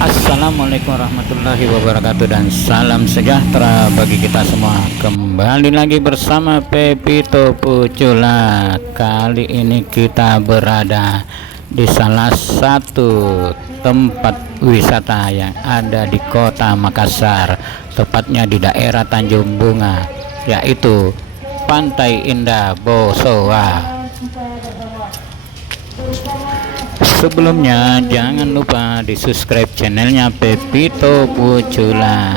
Assalamualaikum warahmatullahi wabarakatuh dan salam sejahtera bagi kita semua. Kembali lagi bersama Pepito Pucula. Kali ini kita berada di salah satu tempat wisata yang ada di kota Makassar, tepatnya di daerah Tanjung Bunga, yaitu Pantai Indah Bosowa. Sebelumnya jangan lupa di subscribe channelnya Pepito Pucula,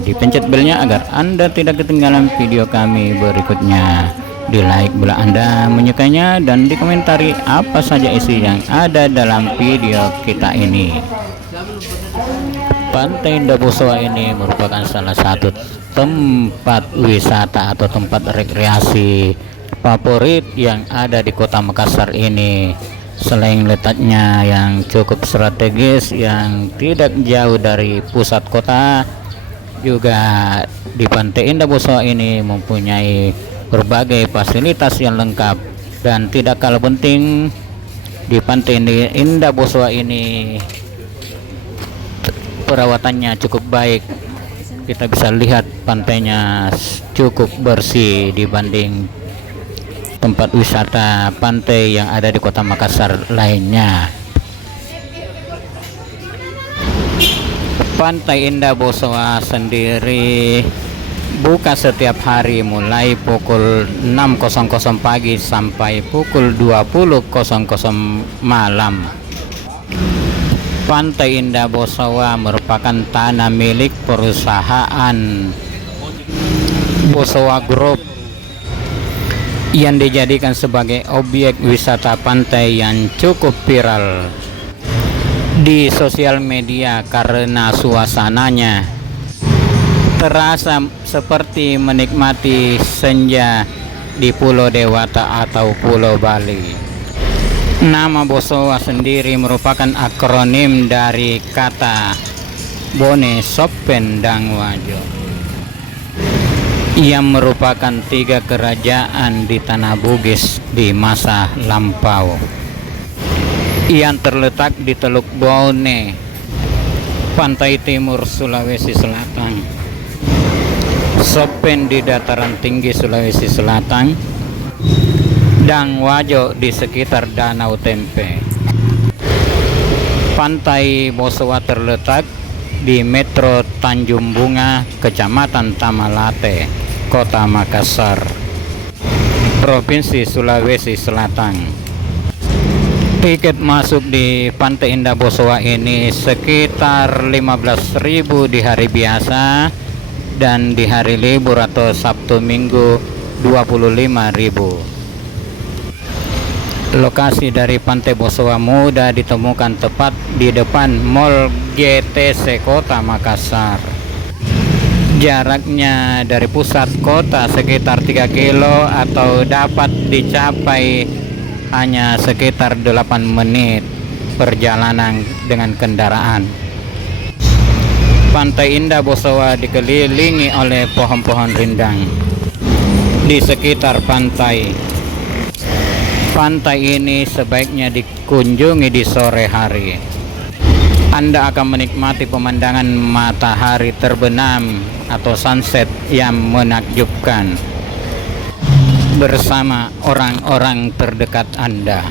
dipencet belnya agar Anda tidak ketinggalan video kami berikutnya. Di like bila Anda menyukainya dan dikomentari apa saja isi yang ada dalam video kita ini. Pantai Indah Bosowa ini merupakan salah satu tempat wisata atau tempat rekreasi favorit yang ada di kota Makassar ini. Selain letaknya yang cukup strategis yang tidak jauh dari pusat kota, juga di Pantai Indah Bosowa ini mempunyai berbagai fasilitas yang lengkap. Dan tidak kalah penting, di Pantai Indah Bosowa ini perawatannya cukup baik. Kita bisa lihat pantainya cukup bersih dibanding tempat wisata pantai yang ada di kota Makassar lainnya. Pantai Indah Bosowa sendiri buka setiap hari mulai pukul 6.00 pagi sampai pukul 20.00 malam. Pantai Indah Bosowa merupakan tanah milik perusahaan Bosowa Group yang dijadikan sebagai objek wisata pantai yang cukup viral di sosial media karena suasananya terasa seperti menikmati senja di Pulau Dewata atau Pulau Bali. Nama Bosowa sendiri merupakan akronim dari kata Bone, Sopen, dan Wajo, yang merupakan 3 kerajaan di tanah Bugis di masa lampau yang terletak di Teluk Bone, pantai timur Sulawesi Selatan, Sopen di dataran tinggi Sulawesi Selatan, dan Wajo di sekitar Danau Tempe. Pantai Bosowa terletak di Metro Tanjung Bunga, Kecamatan Tamalate, Kota Makassar, Provinsi Sulawesi Selatan. Tiket masuk di Pantai Indah Bosowa ini sekitar 15.000 di hari biasa, dan di hari libur atau Sabtu Minggu 25.000. Lokasi dari Pantai Bosowa mudah ditemukan tepat di depan Mall GTC Kota Makassar. Jaraknya dari pusat kota sekitar 3 kilo atau dapat dicapai hanya sekitar 8 menit perjalanan dengan kendaraan. Pantai Indah Bosowa dikelilingi oleh pohon-pohon rindang di sekitar pantai. Pantai ini sebaiknya dikunjungi di sore hari. Anda akan menikmati pemandangan matahari terbenam atau sunset yang menakjubkan bersama orang-orang terdekat Anda.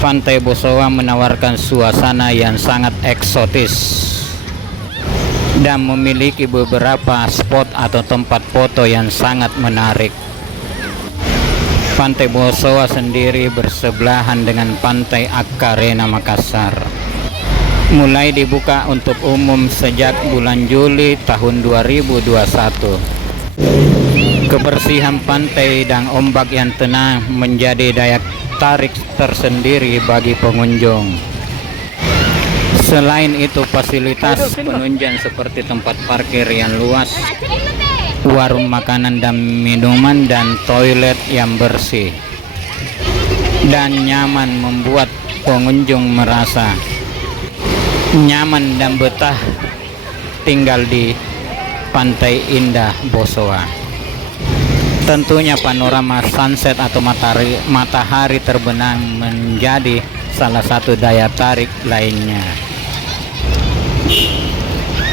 Pantai Bosowa menawarkan suasana yang sangat eksotis dan memiliki beberapa spot atau tempat foto yang sangat menarik. Pantai Bosowa sendiri bersebelahan dengan Pantai Akarena Makassar. Mulai dibuka untuk umum sejak bulan Juli tahun 2021. Kebersihan pantai dan ombak yang tenang menjadi daya tarik tersendiri bagi pengunjung. Selain itu, fasilitas penunjang seperti tempat parkir yang luas, warung makanan dan minuman, dan toilet yang bersih dan nyaman membuat pengunjung merasa nyaman dan betah tinggal di Pantai Indah Bosowa. Tentunya panorama sunset atau matahari terbenam menjadi salah satu daya tarik lainnya.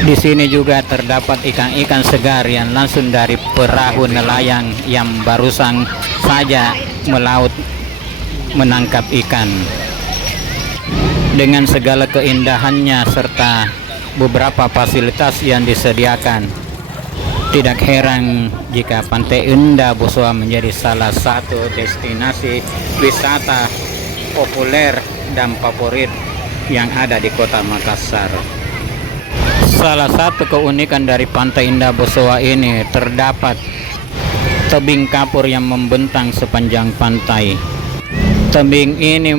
Di sini juga terdapat ikan-ikan segar yang langsung dari perahu nelayan yang barusan saja melaut menangkap ikan. Dengan segala keindahannya serta beberapa fasilitas yang disediakan, tidak heran jika Pantai Indah Boswa menjadi salah satu destinasi wisata populer dan favorit yang ada di Kota Makassar. Salah satu keunikan dari Pantai Indah Boswa ini terdapat tebing kapur yang membentang sepanjang pantai. Tebing ini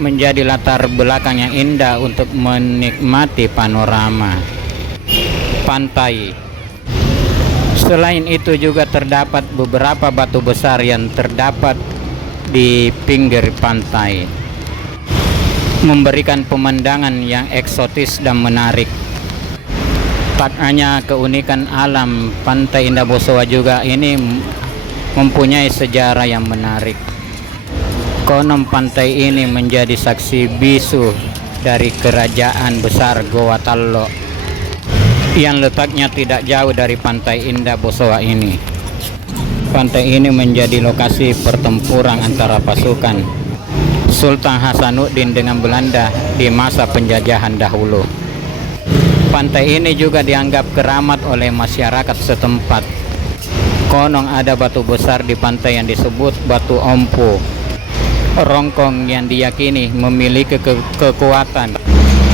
menjadi latar belakang yang indah untuk menikmati panorama pantai. Selain itu juga terdapat beberapa batu besar yang terdapat di pinggir pantai, memberikan pemandangan yang eksotis dan menarik. Tak hanya keunikan alam, Pantai Indah Boswa juga ini mempunyai sejarah yang menarik. Konon pantai ini menjadi saksi bisu dari kerajaan besar Goa Tallo yang letaknya tidak jauh dari Pantai Indah Boswa ini. Pantai ini menjadi lokasi pertempuran antara pasukan Sultan Hasanuddin dengan Belanda di masa penjajahan dahulu. Pantai ini juga dianggap keramat oleh masyarakat setempat. Konon ada batu besar di pantai yang disebut Batu Ompu Rongkong yang diyakini memiliki kekuatan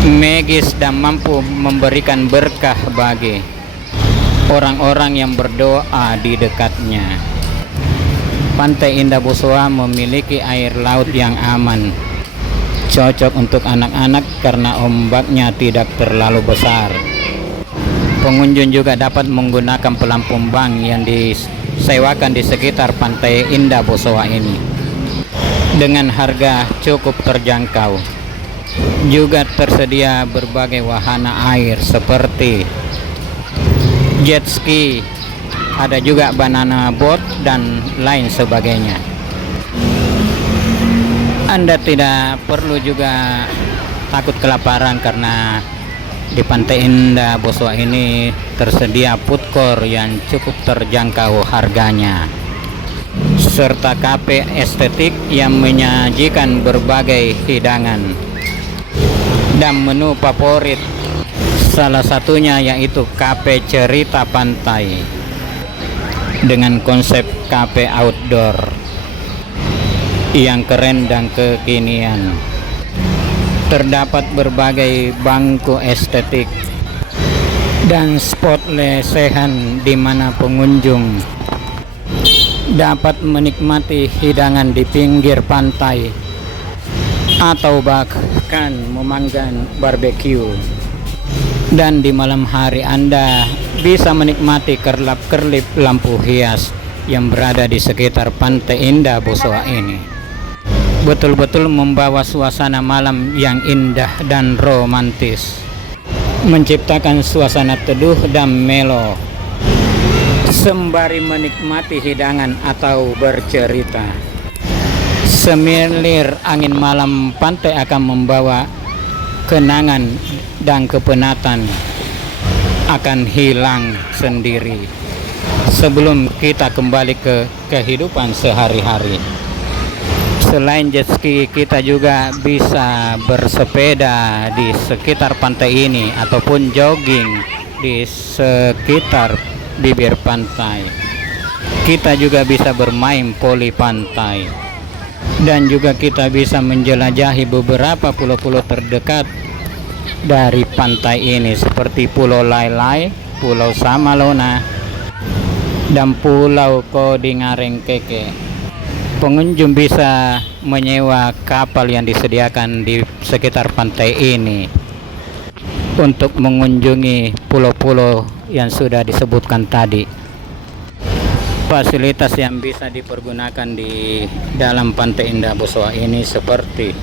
magis dan mampu memberikan berkah bagi orang-orang yang berdoa di dekatnya. Pantai Indah Boswa memiliki air laut yang aman, cocok untuk anak-anak karena ombaknya tidak terlalu besar. Pengunjung juga dapat menggunakan pelampung bank yang disewakan di sekitar Pantai Indah Boswa ini dengan harga cukup terjangkau. Juga tersedia berbagai wahana air seperti jet ski, ada juga banana boat dan lain sebagainya. Anda tidak perlu juga takut kelaparan karena di Pantai Indah Boswa ini tersedia food court yang cukup terjangkau harganya, serta kafe estetik yang menyajikan berbagai hidangan dan menu favorit. Salah satunya yaitu kafe Cerita Pantai dengan konsep kafe outdoor yang keren dan kekinian. Terdapat berbagai bangku estetik dan spot lesehan di mana pengunjung dapat menikmati hidangan di pinggir pantai atau bahkan memanggang barbecue. Dan di malam hari Anda bisa menikmati kerlap-kerlip lampu hias yang berada di sekitar Pantai Indah Boswa ini. Betul-betul membawa suasana malam yang indah dan romantis, menciptakan suasana teduh dan melo sembari menikmati hidangan atau bercerita. Semilir angin malam pantai akan membawa kenangan dan kepenatan akan hilang sendiri sebelum kita kembali ke kehidupan sehari-hari. Selain jet ski, kita juga bisa bersepeda di sekitar pantai ini ataupun jogging di sekitar bibir pantai. Kita juga bisa bermain voli pantai, dan juga kita bisa menjelajahi beberapa pulau-pulau terdekat dari pantai ini seperti Pulau Lai-Lai, Pulau Samalona, dan Pulau Kodingarengkeke. Pengunjung bisa menyewa kapal yang disediakan di sekitar pantai ini untuk mengunjungi pulau-pulau yang sudah disebutkan tadi. Fasilitas yang bisa dipergunakan di dalam Pantai Indah Boswa ini seperti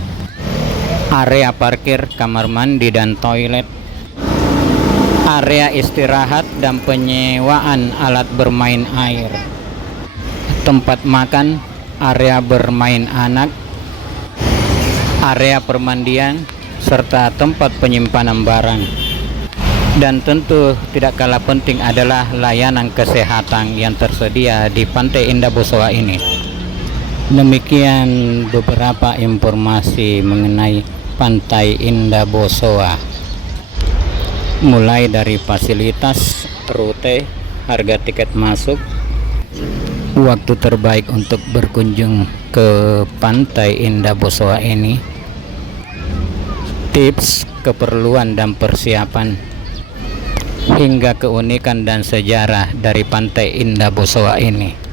area parkir, kamar mandi dan toilet, area istirahat dan penyewaan alat bermain air, tempat makan, area bermain anak, area permandian, serta tempat penyimpanan barang. Dan tentu tidak kalah penting adalah layanan kesehatan yang tersedia di Pantai Indah Bosowa ini. Demikian beberapa informasi mengenai Pantai Indah Bosowa, mulai dari fasilitas, rute, harga tiket masuk, waktu terbaik untuk berkunjung ke Pantai Indah Bosowa ini, tips, keperluan dan persiapan, hingga keunikan dan sejarah dari Pantai Indah Bosowa ini.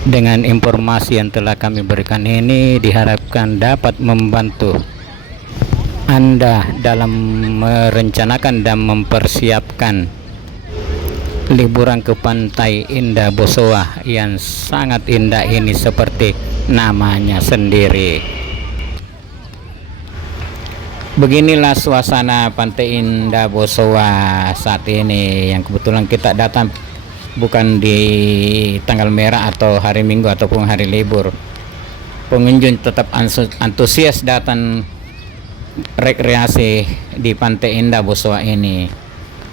Dengan informasi yang telah kami berikan ini diharapkan dapat membantu Anda dalam merencanakan dan mempersiapkan liburan ke Pantai Indah Bosowa yang sangat indah ini seperti namanya sendiri. Beginilah suasana Pantai Indah Bosowa saat ini, yang kebetulan kita datang bukan di tanggal merah atau hari Minggu ataupun hari libur. Pengunjung tetap antusias datang rekreasi di Pantai Indah Bosowa ini.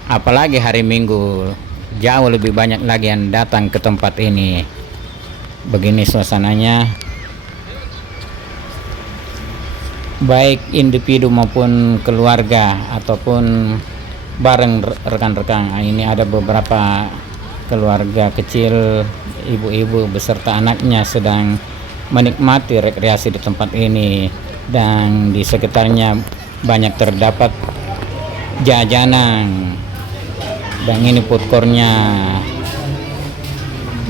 Apalagi hari Minggu, jauh lebih banyak lagi yang datang ke tempat ini. Begini suasananya, baik individu maupun keluarga ataupun bareng rekan-rekan. Ini ada beberapa keluarga kecil, ibu-ibu beserta anaknya sedang menikmati rekreasi di tempat ini, dan di sekitarnya banyak terdapat jajanan, dan ini food courtnya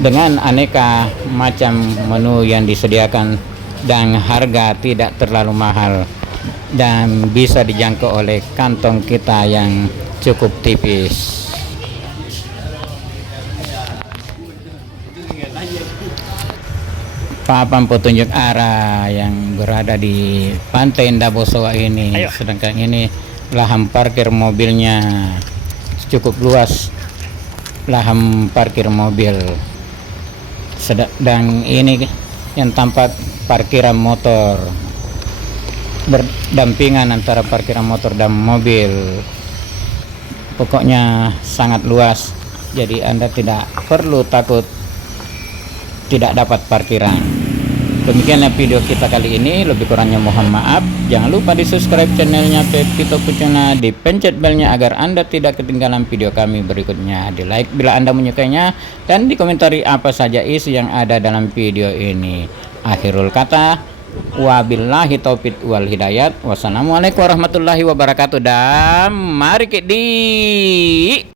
dengan aneka macam menu yang disediakan, dan harga tidak terlalu mahal dan bisa dijangkau oleh kantong kita yang cukup tipis. Papan petunjuk arah yang berada di Pantai Indah Bosowa ini. Sedangkan ini lahan parkir mobilnya cukup luas, lahan parkir mobil. Dan ini yang tampak parkiran motor, berdampingan antara parkiran motor dan mobil. Pokoknya sangat luas, jadi Anda tidak perlu takut tidak dapat parkiran. Demikianlah video kita kali ini, lebih kurangnya mohon maaf. Jangan lupa di subscribe channelnya Pepito Pucuna, dipencet belnya agar Anda tidak ketinggalan video kami berikutnya, di like bila Anda menyukainya, dan dikomentari apa saja isi yang ada dalam video ini. Akhirul kata, wabillahi taufiq wal hidayat. Wassalamualaikum warahmatullahi wabarakatuh, dan mari kita